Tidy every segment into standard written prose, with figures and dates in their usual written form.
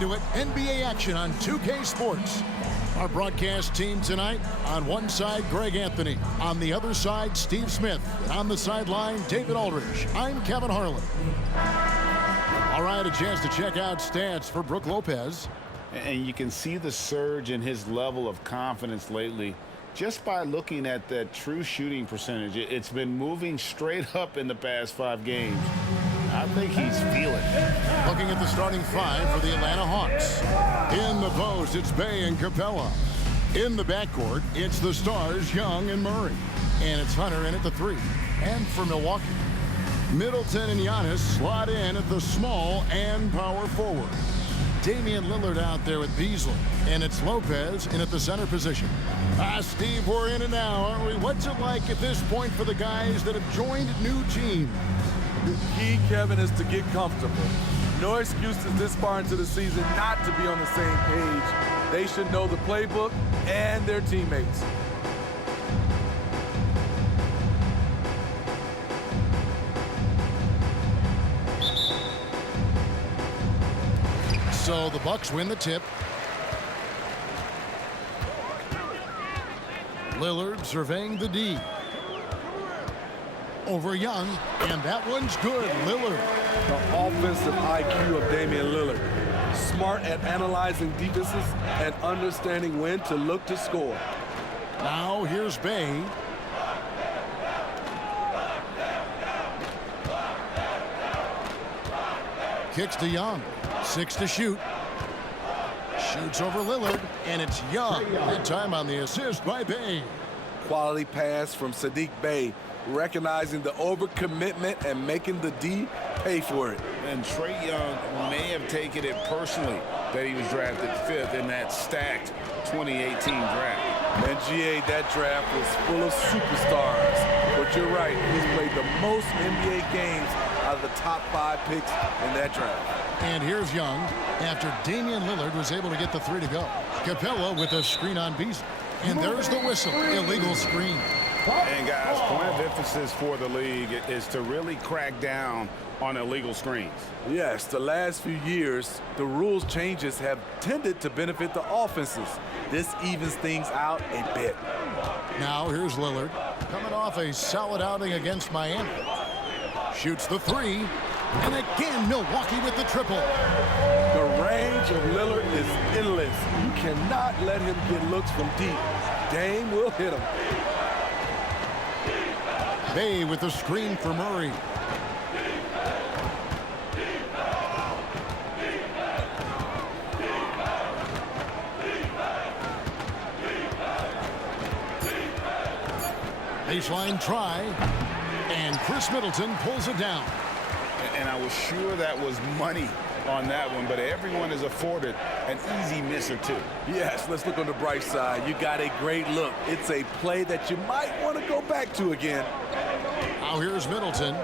into it. NBA action on 2K Sports. Our broadcast team tonight, on one side, Greg Anthony. On the other side, Steve Smith. And on the sideline, David Aldridge. I'm Kevin Harlan. All right, a chance to check out stats for Brook Lopez. And you can see the surge in his level of confidence lately just by looking at that true shooting percentage. It's been moving straight up in the past 5 games. I think he's feeling it. Looking at the starting 5 for the Atlanta Hawks. In the post, it's Bay and Capella. In the backcourt, it's the stars, Young and Murray. And it's Hunter in at the 3. And for Milwaukee, Middleton and Giannis slot in at the small and power forward. Damian Lillard out there with Beasley. And it's Lopez in at the center position. Steve, we're in it now, aren't we? What's it like at this point for the guys that have joined new teams? The key, Kevin, is to get comfortable. No excuses this far into the season not to be on the same page. They should know the playbook and their teammates. So the Bucks win the tip. Lillard surveying the D. Over Young, and that one's good. Lillard. The offensive IQ of Damian Lillard. Smart at analyzing defenses and understanding when to look to score. Now here's Bay. Kicks to Young. 6 to shoot. Shoots over Lillard, and it's Young. Good time on the assist by Bay. Quality pass from Saddiq Bey, recognizing the overcommitment and making the D pay for it. And Trae Young may have taken it personally that he was drafted 5th in that stacked 2018 draft. And GA, that draft was full of superstars. But you're right, he's played the most NBA games out of the top 5 picks in that draft. And here's Young after Damian Lillard was able to get the 3 to go. Capella with a screen on Beasley. And there's the whistle. Illegal screen. And guys, point of emphasis for the league is to really crack down on illegal screens. Yes, the last few years, the rules changes have tended to benefit the offenses. This evens things out a bit. Now here's Lillard coming off a solid outing against Miami. Shoots the 3. And again, Milwaukee with the triple. The range of Lillard is endless. You cannot let him get looks from deep. Dame will hit him. Bay with the screen for Murray. Baseline try. And Chris Middleton pulls it down. And I was sure that was money on that one, but everyone is afforded an easy miss or 2. Yes, let's look on the bright side. You got a great look. It's a play that you might want to go back to again. Now here's Middleton.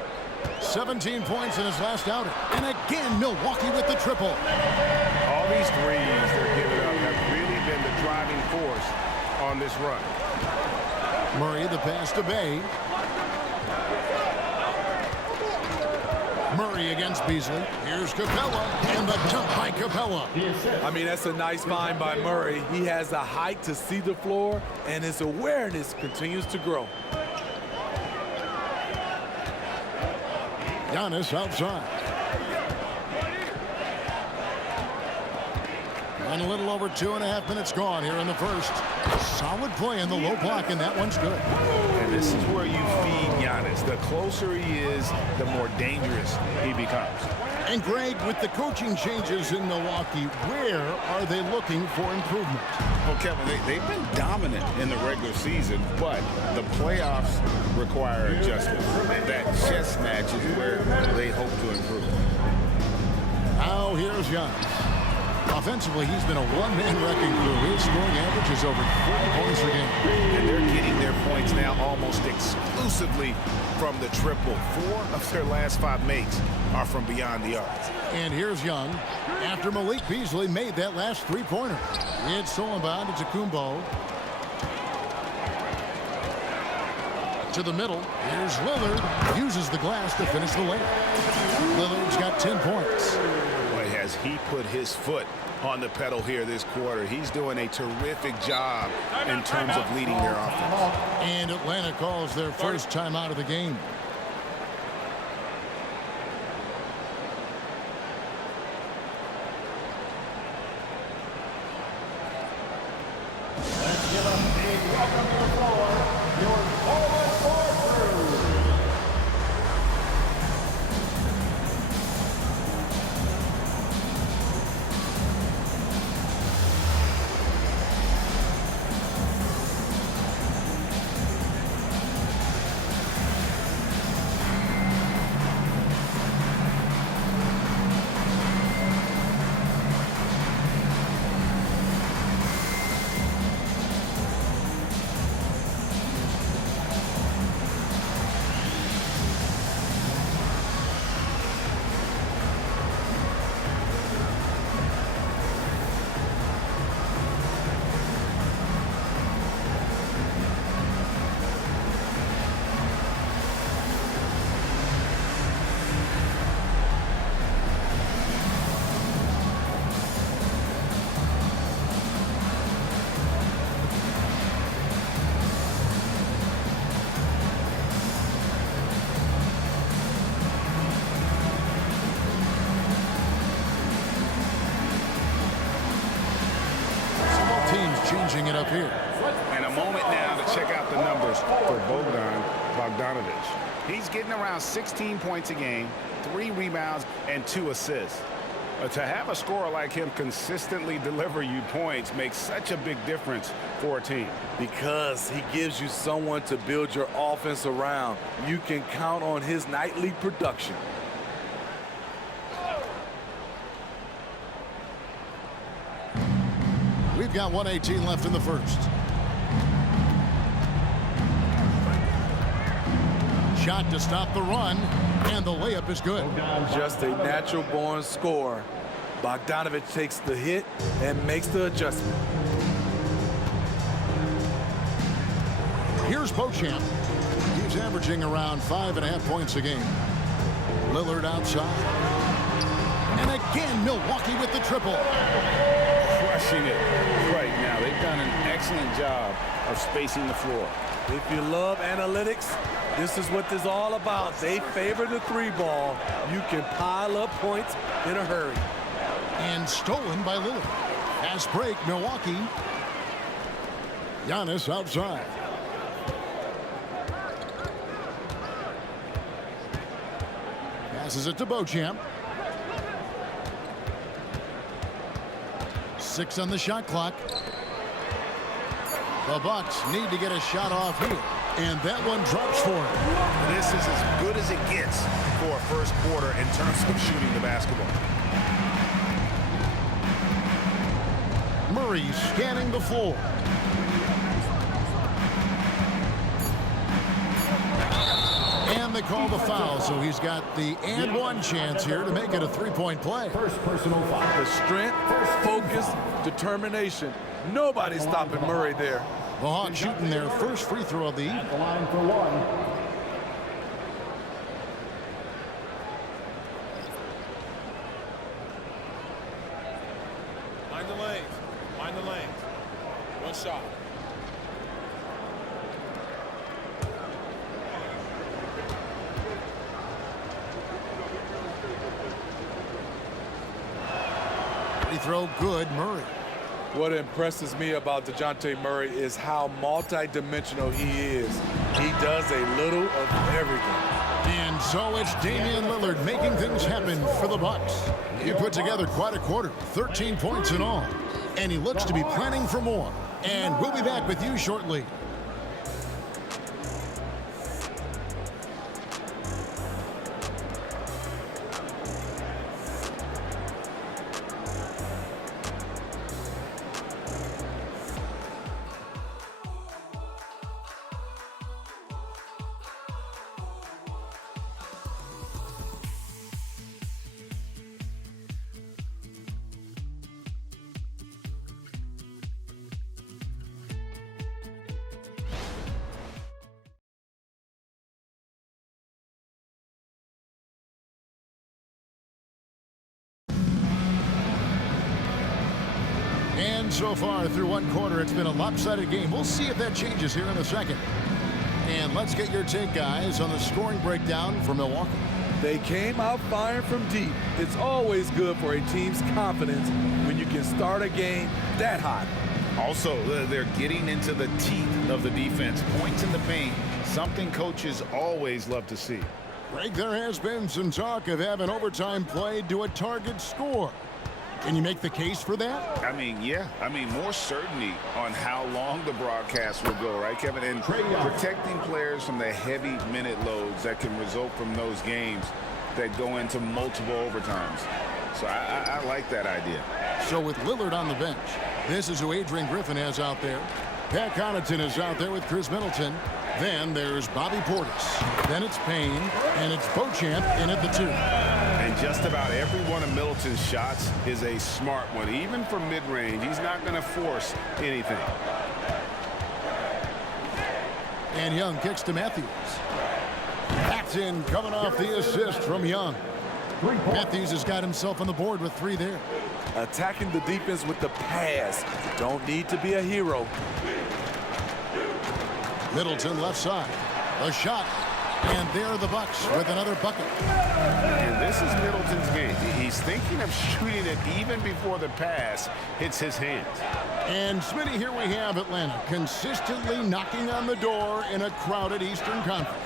17 points in his last outing. And again, Milwaukee with the triple. All these threes they're giving up have really been the driving force on this run. Murray the pass to Bay. Murray against Beasley. Here's Capella, and the dunk by Capella. I mean, that's a nice find by Murray. He has the height to see the floor, and his awareness continues to grow. Giannis outside. And a little over 2.5 minutes gone here in the first. Solid play in the low block, and that one's good. And this is where you feed Giannis. The closer he is, the more dangerous he becomes. And Greg, with the coaching changes in Milwaukee, where are they looking for improvement? Well, Kevin, they've been dominant in the regular season, but the playoffs require adjustment. And that chess match is where they hope to improve. Now here's Giannis. Offensively, he's been a one-man wrecking crew. His scoring average is over 40 points a game. And they're getting their points now almost exclusively from the triple. 4 of their last 5 makes are from beyond the arc. And here's Young after Malik Beasley made that last 3-pointer. It's stolen by Antetokounmpo. To the middle. Here's Lillard. Uses the glass to finish the layup. Lillard's got 10 points. Well, he had as he put his foot on the pedal here this quarter. He's doing a terrific job in terms of leading their offense. And Atlanta calls their first time out of the game. Let's give them a welcome to the floor, your forward crew. Changing it up here. And a moment now to check out the numbers for Bogdanovich. He's getting around 16 points a game, 3 rebounds, and 2 assists. To have a scorer like him consistently deliver you points makes such a big difference for a team. Because he gives you someone to build your offense around. You can count on his nightly production. We've got 1:18 left in the first. Shot to stop the run, and the layup is good. Just a natural-born scorer. Bogdanovich takes the hit and makes the adjustment. Here's Beauchamp. He's averaging around 5.5 points a game. Lillard outside. And again, Milwaukee with the triple. Crushing it right now. They've done an excellent job of spacing the floor. If you love analytics, this is what this is all about. They favor the 3-ball. You can pile up points in a hurry. And stolen by Lillard. Pass break, Milwaukee. Giannis outside. Passes it to Beauchamp. 6 on the shot clock. The Bucks need to get a shot off here. And that one drops for him. This is as good as it gets for a first quarter in terms of shooting the basketball. Murray scanning the floor. And they call the foul, so he's got the and one chance here to make it a 3-point play. First personal foul. The strength, focus, determination. Nobody's stopping Murray there. The Hawks shooting their first free throw of the evening. At the line for one. Mind the lanes. Mind the lanes. One shot. Free throw good, Murray. What impresses me about DeJounte Murray is how multi-dimensional he is. He does a little of everything. And so it's Damian Lillard making things happen for the Bucks. He put together quite a quarter, 13 points in all. And he looks to be planning for more. And we'll be back with you shortly. And so far through one quarter, it's been a lopsided game. We'll see if that changes here in a second. And let's get your take, guys, on the scoring breakdown for Milwaukee. They came out firing from deep. It's always good for a team's confidence when you can start a game that hot. Also, they're getting into the teeth of the defense. Points in the paint, something coaches always love to see. Greg, there has been some talk of having overtime played to a target score. Can you make the case for that? I mean, yeah. I mean, more certainty on how long the broadcast will go, right, Kevin? And protecting players from the heavy minute loads that can result from those games that go into multiple overtimes. So I like that idea. So with Lillard on the bench, this is who Adrian Griffin has out there. Pat Connaughton is out there with Chris Middleton. Then there's Bobby Portis. Then it's Payne, and it's Beauchamp in at the 2. And just about every one of Middleton's shots is a smart one. Even from mid-range, he's not going to force anything. And Young kicks to Matthews. That's in, coming off the assist from Young. Matthews has got himself on the board with 3 there. Attacking the defense with the pass. Don't need to be a hero. Middleton left side. A shot. And there are the Bucks with another bucket. And this is Middleton's game. He's thinking of shooting it even before the pass hits his hands. And Smitty, here we have Atlanta consistently knocking on the door in a crowded Eastern Conference.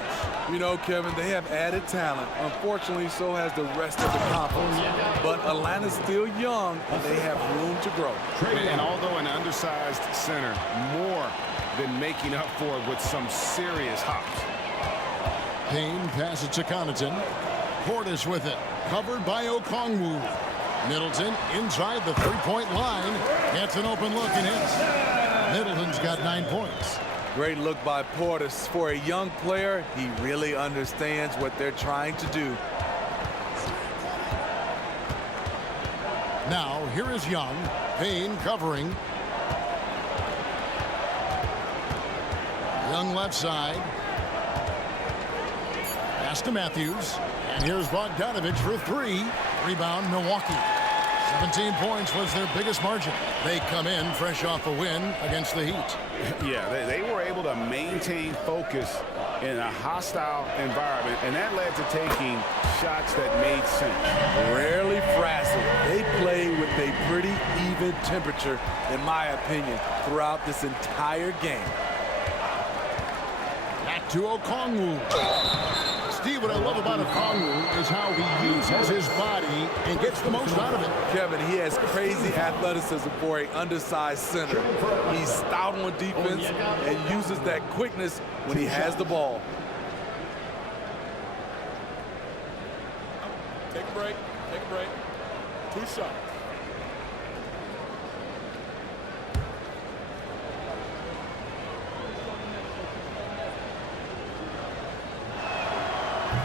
You know, Kevin, they have added talent. Unfortunately, so has the rest of the conference. But Atlanta's still young, and they have room to grow. And although an undersized center, more than making up for it with some serious hops. Payne passes to Connaughton. Portis with it. Covered by Okongwu. Middleton inside the three-point line. Gets an open look and hits. Middleton's got 9 points. Great look by Portis. For a young player, he really understands what they're trying to do. Now, here is Young. Payne covering. Young left side. Pass to Matthews. And here's Bogdanovich for 3. Rebound, Milwaukee. 17 points was their biggest margin. They come in fresh off a win against the Heat. Yeah, they were able to maintain focus in a hostile environment, and that led to taking shots that made sense. Rarely frazzled. They play with a pretty even temperature, in my opinion, throughout this entire game. Back to Okongwu. Steve, what I love about Okongwu is how he uses his body and gets the most out of it. Kevin, he has crazy athleticism for an undersized center. He's stout on defense and uses that quickness when he has the ball. Take a break. Take a break. 2 shots.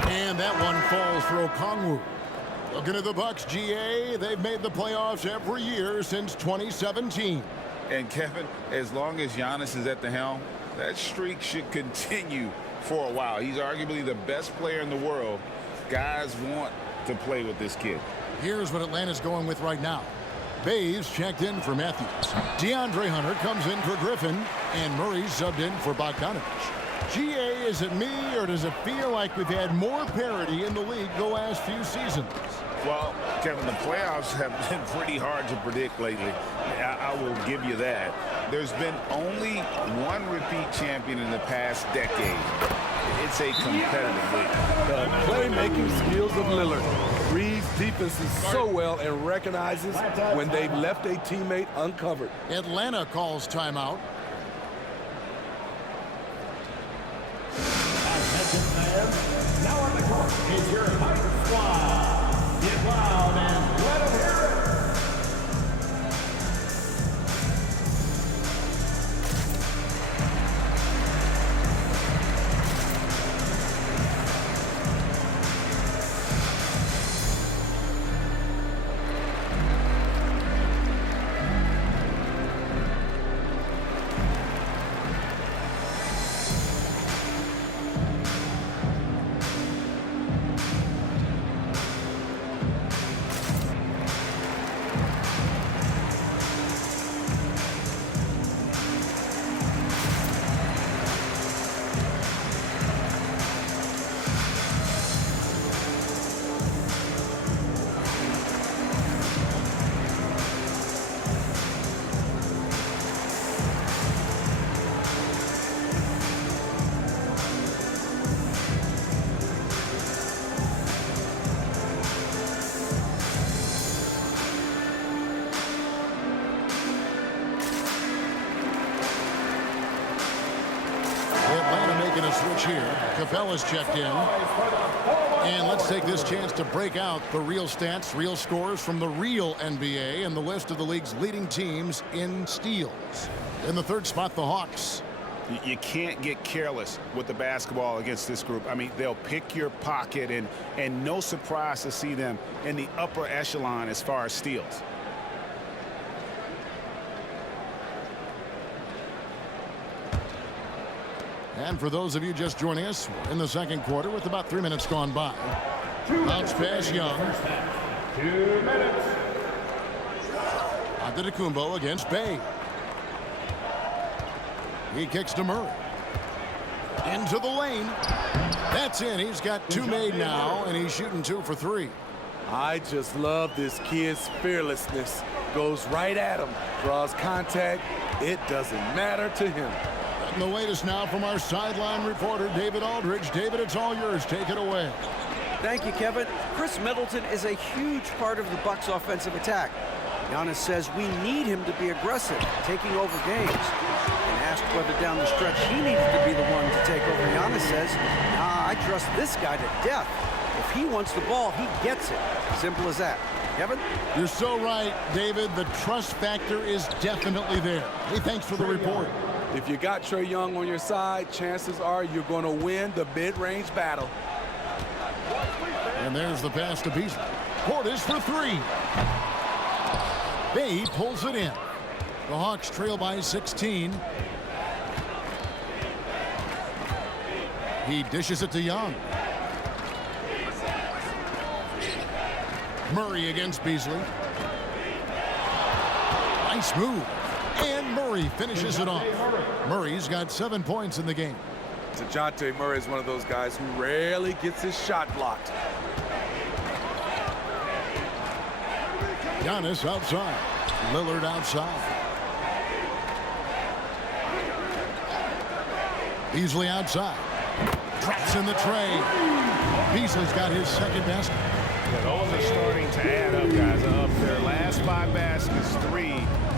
And that one falls for Okongwu. Looking at the Bucks, GA, they've made the playoffs every year since 2017. And Kevin, as long as Giannis is at the helm, that streak should continue for a while. He's arguably the best player in the world. Guys want to play with this kid. Here's what Atlanta's going with right now. Bays checked in for Matthews. DeAndre Hunter comes in for Griffin, and Murray subbed in for Bogdanovich. GA, is it me, or does it feel like we've had more parity in the league the last few seasons? Well, Kevin, the playoffs have been pretty hard to predict lately. I will give you that. There's been only one repeat champion in the past decade. It's a competitive league. The playmaking skills of Lillard reads defenses so well and recognizes when they've left a teammate uncovered. Atlanta calls timeout. Now on the court is your Tiger Squad. Get loud and let them hear it. Capella's checked in. And let's take this chance to break out the real stats, real scores from the real NBA and the list of the league's leading teams in steals. In the third spot, the Hawks. You can't get careless with the basketball against this group. I mean, they'll pick your pocket, and no surprise to see them in the upper echelon as far as steals. And for those of you just joining us, we're in the second quarter with about 3 minutes gone by. Bounce pass, Young. 2 minutes. Antetokounmpo against Bay. He kicks to Murray. Into the lane. That's in. He's got 2 made now, and he's shooting 2 for 3. I just love this kid's fearlessness. Goes right at him, draws contact. It doesn't matter to him. And the latest now from our sideline reporter, David Aldridge. David, it's all yours. Take it away. Thank you, Kevin. Chris Middleton is a huge part of the Bucks' offensive attack. Giannis says we need him to be aggressive, taking over games. And asked whether down the stretch he needed to be the one to take over, Giannis says, nah, I trust this guy to death. If he wants the ball, he gets it. Simple as that. Kevin? You're so right, David. The trust factor is definitely there. Hey, thanks for the report. If you got Trae Young on your side, chances are you're going to win the mid-range battle. And there's the pass to Beasley. Portis for 3. Bay pulls it in. The Hawks trail by 16. He dishes it to Young. Murray against Beasley. Nice move. And Murray finishes it off. Murray's got 7 points in the game. DeJounte Murray is one of those guys who rarely gets his shot blocked. Giannis outside. Lillard outside. Beasley outside. Drops in the tray. Beasley's got his second basket. Those are starting to add up, guys. Of their last 5 baskets, 3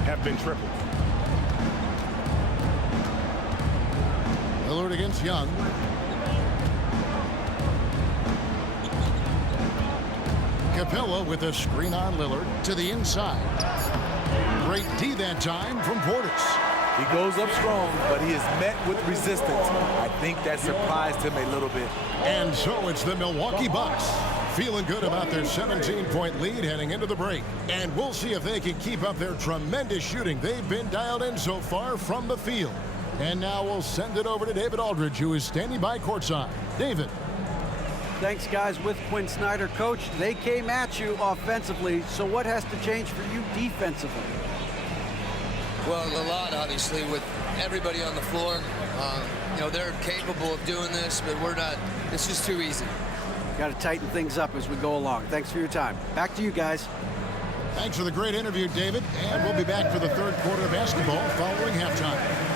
have been triples. Lillard against Young. Capella with a screen on Lillard to the inside. Great D that time from Portis. He goes up strong, but he is met with resistance. I think that surprised him a little bit. And so it's the Milwaukee Bucks feeling good about their 17-point lead heading into the break. And we'll see if they can keep up their tremendous shooting. They've been dialed in so far from the field. And now we'll send it over to David Aldridge, who is standing by courtside. David. Thanks, guys. With Quinn Snyder, coach, they came at you offensively. So what has to change for you defensively? Well, a lot, obviously, with everybody on the floor. You know, they're capable of doing this, but we're not. It's just too easy. Got to tighten things up as we go along. Thanks for your time. Back to you guys. Thanks for the great interview, David. And we'll be back for the third quarter of basketball following halftime.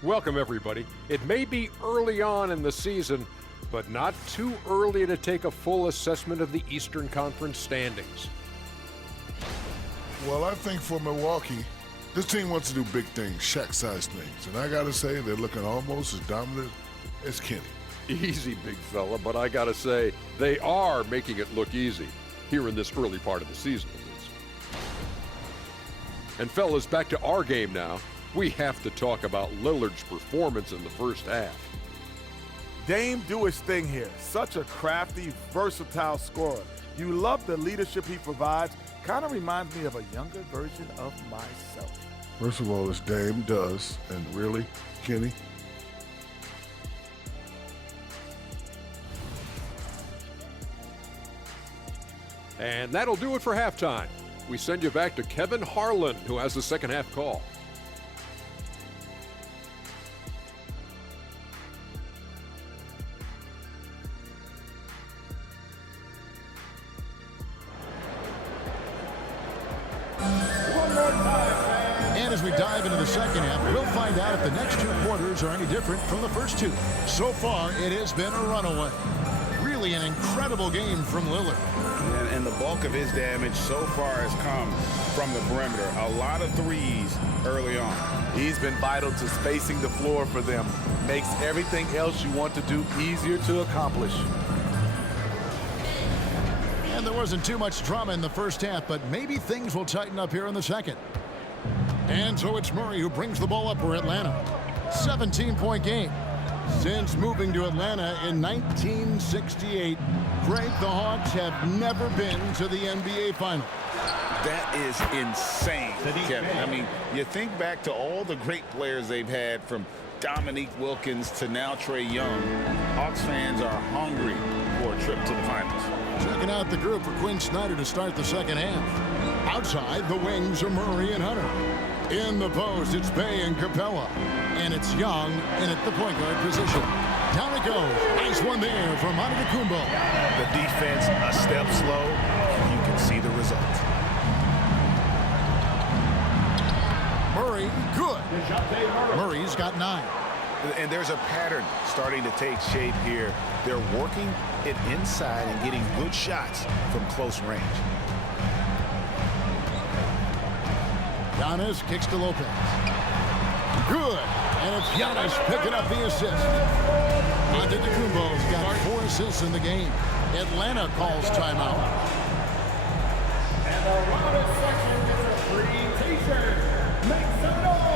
Welcome, everybody. It may be early on in the season, but not too early to take a full assessment of the Eastern Conference standings. Well, I think for Milwaukee, this team wants to do big things, Shaq-sized things. And I got to say, they're looking almost as dominant as Kenny. Easy, big fella, but I gotta say, they are making it look easy, here in this early part of the season, at least. And fellas, back to our game now. We have to talk about Lillard's performance in the first half. Dame do his thing here. Such a crafty, versatile scorer. You love the leadership he provides. Kind of reminds me of a younger version of myself. First of all, it's Dame does, and really, Kenny? And that'll do it for halftime. We send you back to Kevin Harlan, who has the second half call. And as we dive into the second half, we'll find out if the next two quarters are any different from the first two. So far, it has been a runaway. Really an incredible game from Lillard. And the bulk of his damage so far has come from the perimeter. A lot of threes early on. He's been vital to spacing the floor for them. Makes everything else you want to do easier to accomplish. And there wasn't too much drama in the first half, but maybe things will tighten up here in the second. And so it's Murray who brings the ball up for Atlanta. 17-point game. Since moving to Atlanta in 1968, Greg, the Hawks have never been to the NBA Finals. That is insane, Kevin. I mean, you think back to all the great players they've had, from Dominique Wilkins to now Trae Young. Hawks fans are hungry for a trip to the finals. Checking out the group for Quinn Snyder to start the second half. Outside, the wings are Murray and Hunter. In the post, it's Bey and Capella. And it's Young in at the point guard position. Down it goes. Nice one there from Antetokounmpo. The defense a step slow, and you can see the result. Murray, good. Murray's got 9. And there's a pattern starting to take shape here. They're working it inside and getting good shots from close range. Giannis kicks to Lopez. Good. And it's Giannis picking up the assist. Antetokounmpo's got 4 assists in the game. Atlanta calls timeout. And the loudest section is a free t-shirt. Make some noise!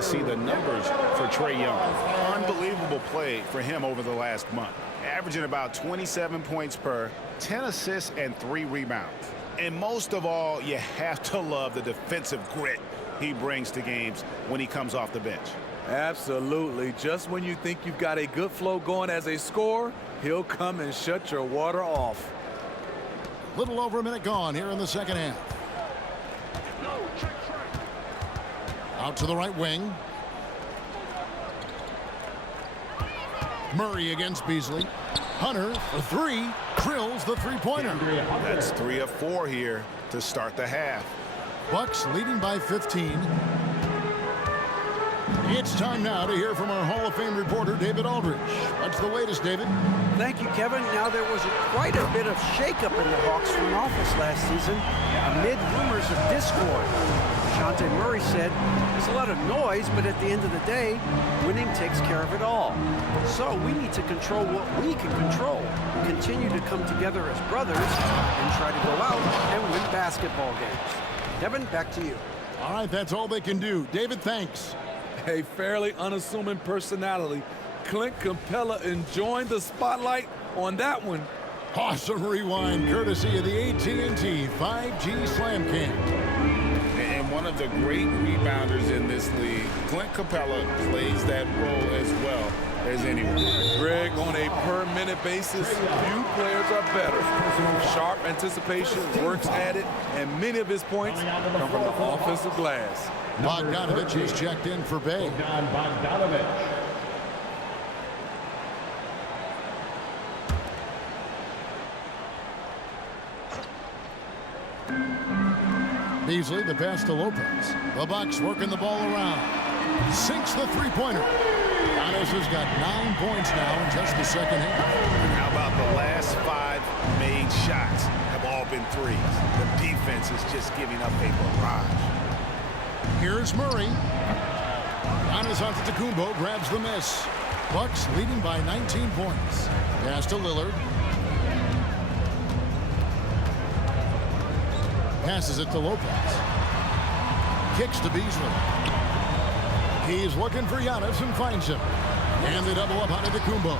See the numbers for Trae Young. Unbelievable play for him over the last month. Averaging about 27 points per, 10 assists, and 3 rebounds. And most of all, you have to love the defensive grit he brings to games when he comes off the bench. Absolutely. Just when you think you've got a good flow going as a scorer, he'll come and shut your water off. Little over a minute gone here in the second half. Out to the right wing. Murray against Beasley. Hunter, the 3, drills the three-pointer. That's 3 of 4 here to start the half. Bucks leading by 15. It's time now to hear from our Hall of Fame reporter, David Aldridge. What's the latest, David? Thank you, Kevin. Now, there was quite a bit of shakeup in the Hawks front office last season amid rumors of discord. DeJounte Murray said, there's a lot of noise, but at the end of the day, winning takes care of it all. So we need to control what we can control, continue to come together as brothers, and try to go out and win basketball games. Kevin, back to you. All right, that's all they can do. David, thanks. A fairly unassuming personality. Clint Capella enjoying the spotlight on that one. Awesome rewind, courtesy of the AT&T 5G Slam Cam. And one of the great rebounders in this league, Clint Capella plays that role as well as anyone. Greg, on a per-minute basis, few players are better. Sharp anticipation, works at it, and many of his points come from the offensive glass. Bogdanovich is checked in for Bay. Bogdanovich. Beasley, the pass to Lopez. The Bucks working the ball around. Sinks the three-pointer. Giannis has got 9 points now in just the second half. How about the last 5 made shots have all been threes? The defense is just giving up a barrage. Here's Murray. Giannis Antetokounmpo grabs the miss. Bucks leading by 19 points. Pass to Lillard. Passes it to Lopez. Kicks to Beasley. He's looking for Giannis and finds him. And they double up on Antetokounmpo.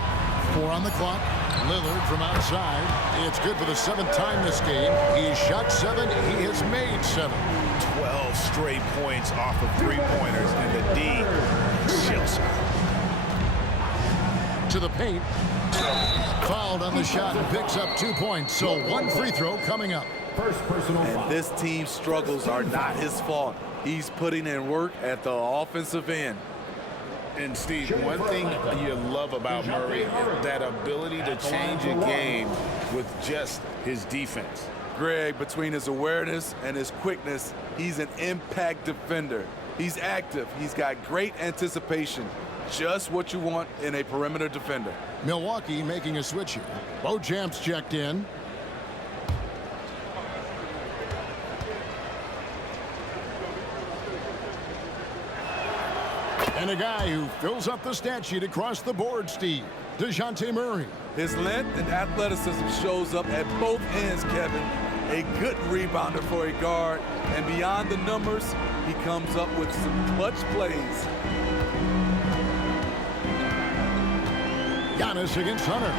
4 on the clock. Lillard from outside. It's good for the 7th time this game. He's shot 7. He has made 7. 12 straight points off of three-pointers, and the D shills her. To the paint. Fouled on the shot and picks up 2 points. So 1 free throw coming up. First personal foul. And this team's struggles are not his fault. He's putting in work at the offensive end. And Steve, one thing you love about Murray is that ability to change a game with just his defense. Greg, between his awareness and his quickness, he's an impact defender. He's active. He's got great anticipation. Just what you want in a perimeter defender. Milwaukee making a switch here. Beauchamp's checked in. And a guy who fills up the stat sheet across the board, Steve. DeJounte Murray. His length and athleticism shows up at both ends, Kevin. A good rebounder for a guard. And beyond the numbers, he comes up with some clutch plays. Giannis against Hunter.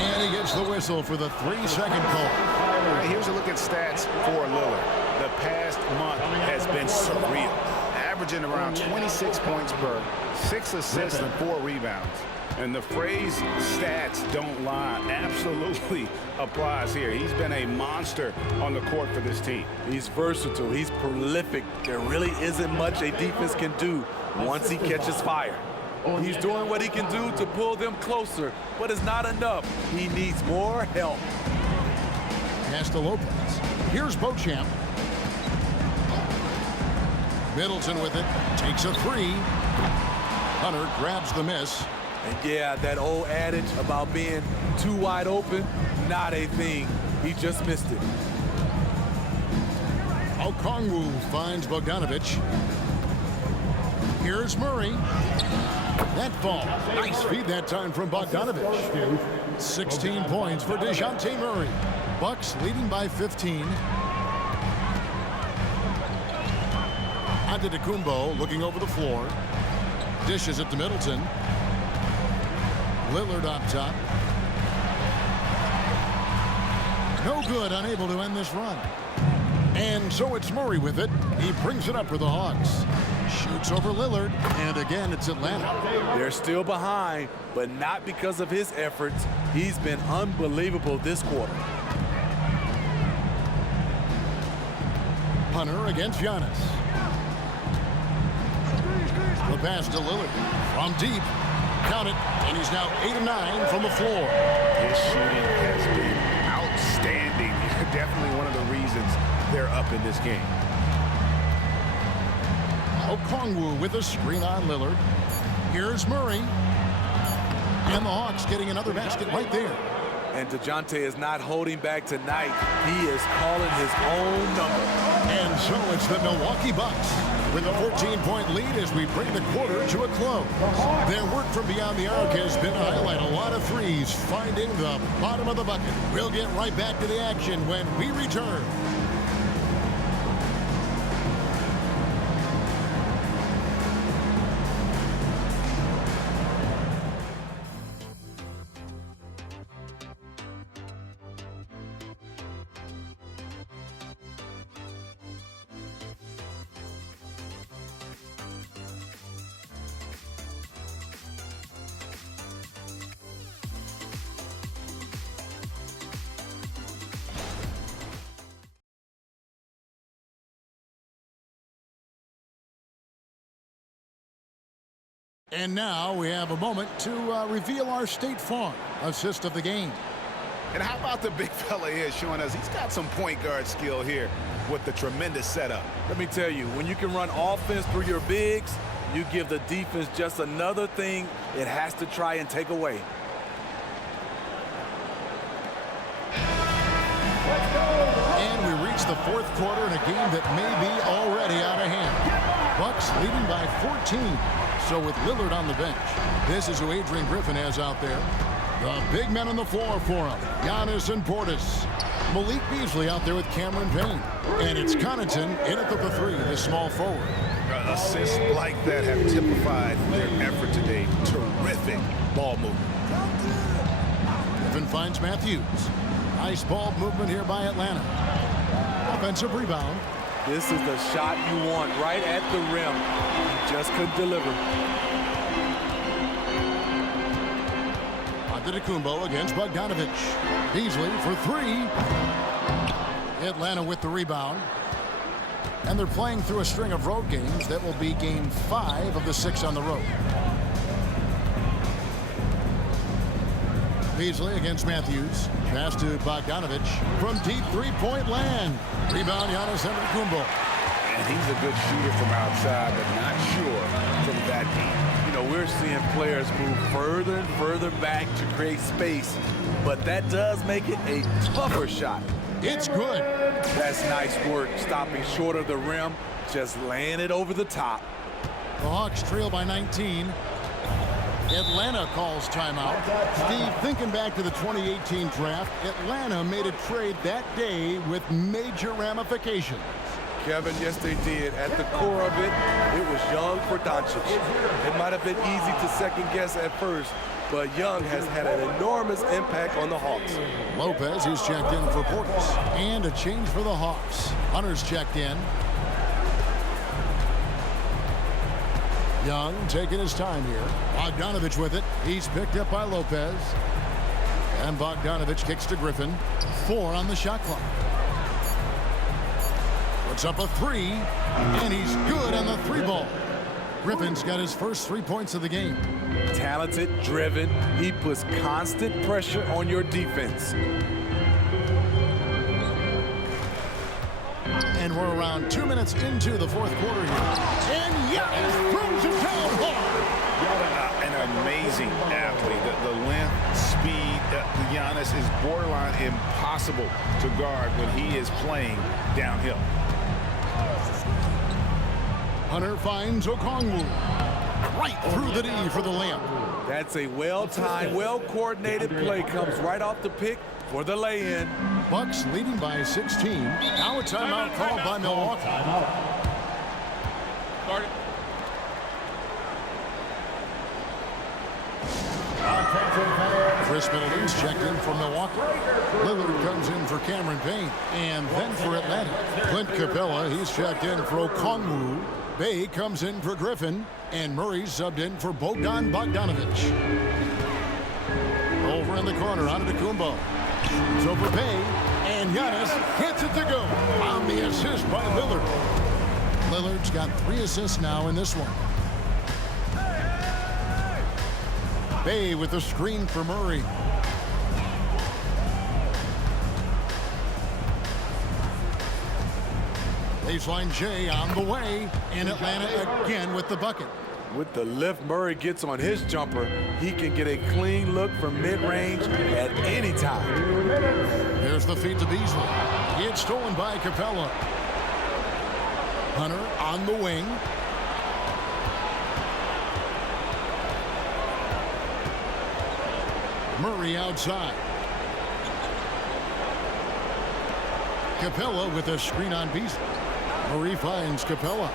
And he gets the whistle for the 3-second call. All right, here's a look at stats for Lillard. The past month has been surreal. Averaging around 26 points per, 6 assists and 4 rebounds. And the phrase stats don't lie absolutely applies here. He's been a monster on the court for this team. He's versatile. He's prolific. There really isn't much a defense can do once he catches fire. He's doing what he can do to pull them closer, but it's not enough. He needs more help. Pass to Lopez. Here's Beauchamp. Middleton with it. Takes a 3. Hunter grabs the miss. And yeah, that old adage about being too wide open, not a thing. He just missed it. Okongwu finds Bogdanovich. Here's Murray. That ball. Nice feed that time from Bogdanovich. 16 points for DeJounte Murray. Bucks leading by 15. Antetokounmpo looking over the floor. Dishes it to Middleton. Lillard up top. No good, unable to end this run. And so it's Murray with it. He brings it up for the Hawks. Shoots over Lillard, and again it's Atlanta. They're still behind, but not because of his efforts. He's been unbelievable this quarter. Hunter against Giannis. The pass to Lillard from deep. Count it, and he's now 8 of 9 from the floor. His shooting has been outstanding. Definitely one of the reasons they're up in this game. Okongwu with a screen on Lillard. Here's Murray. And the Hawks getting another basket right there. And DeJounte is not holding back tonight. He is calling his own number. And so it's the Milwaukee Bucks with a 14-point lead as we bring the quarter to a close. Their work from beyond the arc has been to highlight a lot of threes, finding the bottom of the bucket. We'll get right back to the action when we return. And now we have a moment to reveal our State Farm assist of the game. And how about the big fella here showing us he's got some point guard skill here with the tremendous setup. Let me tell you, when you can run offense through your bigs, you give the defense just another thing it has to try and take away. And we reach the fourth quarter in a game that may be already out of hand. Bucks leading by 14. So with Lillard on the bench, this is who Adrian Griffin has out there. The big men on the floor for him, Giannis and Portis. Malik Beasley out there with Cameron Payne. And it's Connaughton in at the three, the small forward. Assists like that have typified their effort today. Terrific ball movement. Griffin finds Matthews. Nice ball movement here by Atlanta. Offensive rebound. This is the shot you want right at the rim. He just couldn't deliver. Antetokounmpo against Bogdanovich. Beasley for three. Atlanta with the rebound. And they're playing through a string of road games. That will be game 5 of the 6 on the road. Beasley against Matthews. Pass to Bogdanovich from deep three-point land. Rebound, Giannis Antetokounmpo. And he's a good shooter from outside, but not sure from that deep. You know, we're seeing players move further and further back to create space, but that does make it a tougher shot. It's good. That's nice work, stopping short of the rim, just laying it over the top. The Hawks trail by 19. Atlanta calls timeout. Steve, thinking back to the 2018 draft, Atlanta made a trade that day with major ramifications. Kevin, yes, they did. At the core of it, it was Young for Doncic. It might have been easy to second guess at first, but Young has had an enormous impact on the Hawks. Lopez is checked in for Portis. And a change for the Hawks. Hunter's checked in. Young taking his time here. Bogdanovich with it. He's picked up by Lopez. And Bogdanovich kicks to Griffin. 4 on the shot clock. Puts up a 3. And he's good on the 3 ball. Griffin's got his first 3 points of the game. Talented, driven. He puts constant pressure on your defense. And we're around 2 minutes into the fourth quarter here. And Giannis throws him down hard. An amazing athlete. The length, speed. Giannis is borderline impossible to guard when he is playing downhill. Hunter finds Okongwu. Right through the D for the layup. That's a well-timed, well-coordinated play. Comes right off the pick for the lay-in. Bucks leading by 16. Now a timeout called by Milwaukee. Start it. Chris Middleton's checked in for Milwaukee. Lillard comes in for Cameron Payne. And then for Atlanta, Clint Capella, he's checked in for Okongwu. Bay comes in for Griffin. And Murray's subbed in for Bogdan Bogdanovich. Over in the corner, Antetokounmpo. Shoots over Bay. And Giannis gets it to go on the assist by Lillard. Lillard's got 3 assists now in this one. Bay with the screen for Murray. Baseline J on the way, and Atlanta again with the bucket. With the lift Murray gets on his jumper, he can get a clean look from mid-range at any time. There's the feed to Beasley. It's stolen by Capella. Hunter on the wing. Murray outside. Capella with a screen on Beasley. Murray finds Capella.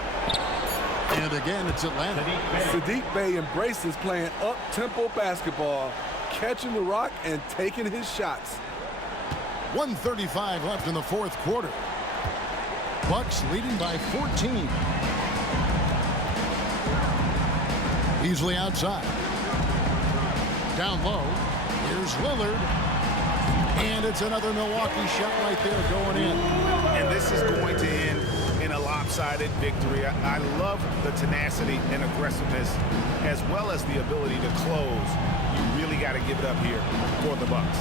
And again, it's Atlanta. Saddiq Bey embraces playing up-tempo basketball, catching the rock and taking his shots. 1:35 left in the fourth quarter. Bucks leading by 14. Beasley outside. Down low. Here's Lillard. And it's another Milwaukee shot right there going in. And this is going to end in a lopsided victory. I love the tenacity and aggressiveness as well as the ability to close. You really got to give it up here for the Bucks.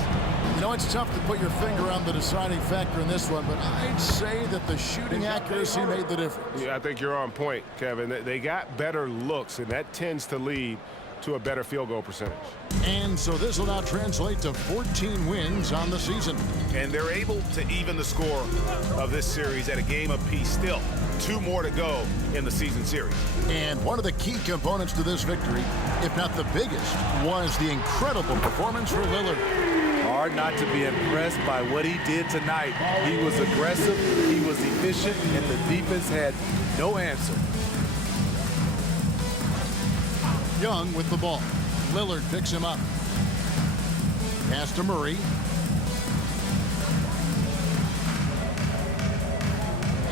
You know, it's tough to put your finger on the deciding factor in this one, but I'd say that the shooting accuracy made the difference. Yeah, I think you're on point, Kevin. They got better looks, and that tends to lead to a better field goal percentage. And so this will now translate to 14 wins on the season. And they're able to even the score of this series at a game apiece. Still, 2 more to go in the season series. And one of the key components to this victory, if not the biggest, was the incredible performance for Lillard. Hard not to be impressed by what he did tonight. He was aggressive, he was efficient, and the defense had no answer. Young with the ball. Lillard picks him up. Pass to Murray.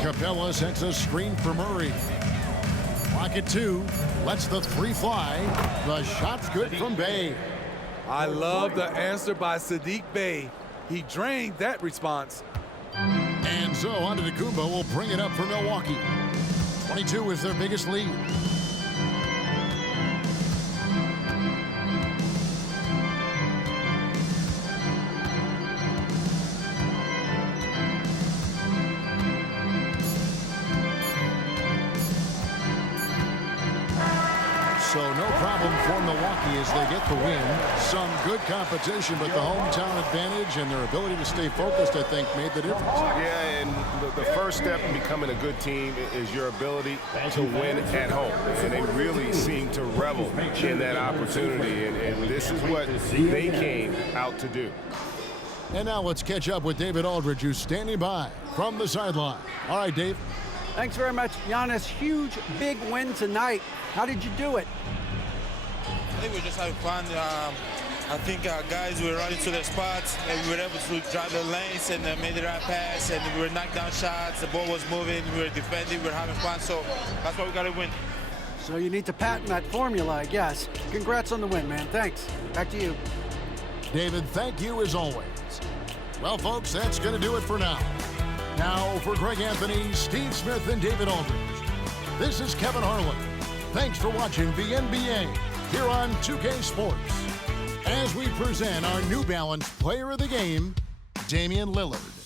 Capella sets a screen for Murray. Clock at 2. Lets the 3 fly. The shot's good from Bey. I love the answer by Saddiq Bey. He drained that response. And so Antetokounmpo will bring it up for Milwaukee. 22 is their biggest lead. So no problem for Milwaukee as they get the win. Some good competition, but the hometown advantage and their ability to stay focused, I think, made the difference. Yeah, and the first step in becoming a good team is your ability to win at home. And they really seem to revel in that opportunity. And this is what they came out to do. And now let's catch up with David Aldridge, who's standing by from the sideline. All right, Dave. Thanks very much, Giannis. Huge, big win tonight. How did you do it? I think we're just having fun. I think our guys were running to their spots, and we were able to drive the lanes and made the right pass, and we were knocking down shots. The ball was moving. We were defending. We were having fun. So that's why we got to win. So you need to patent that formula, I guess. Congrats on the win, man. Thanks. Back to you. David, thank you as always. Well, folks, that's going to do it for now. Now, for Greg Anthony, Steve Smith, and David Aldridge, this is Kevin Harlan. Thanks for watching the NBA here on 2K Sports as we present our New Balance Player of the Game, Damian Lillard.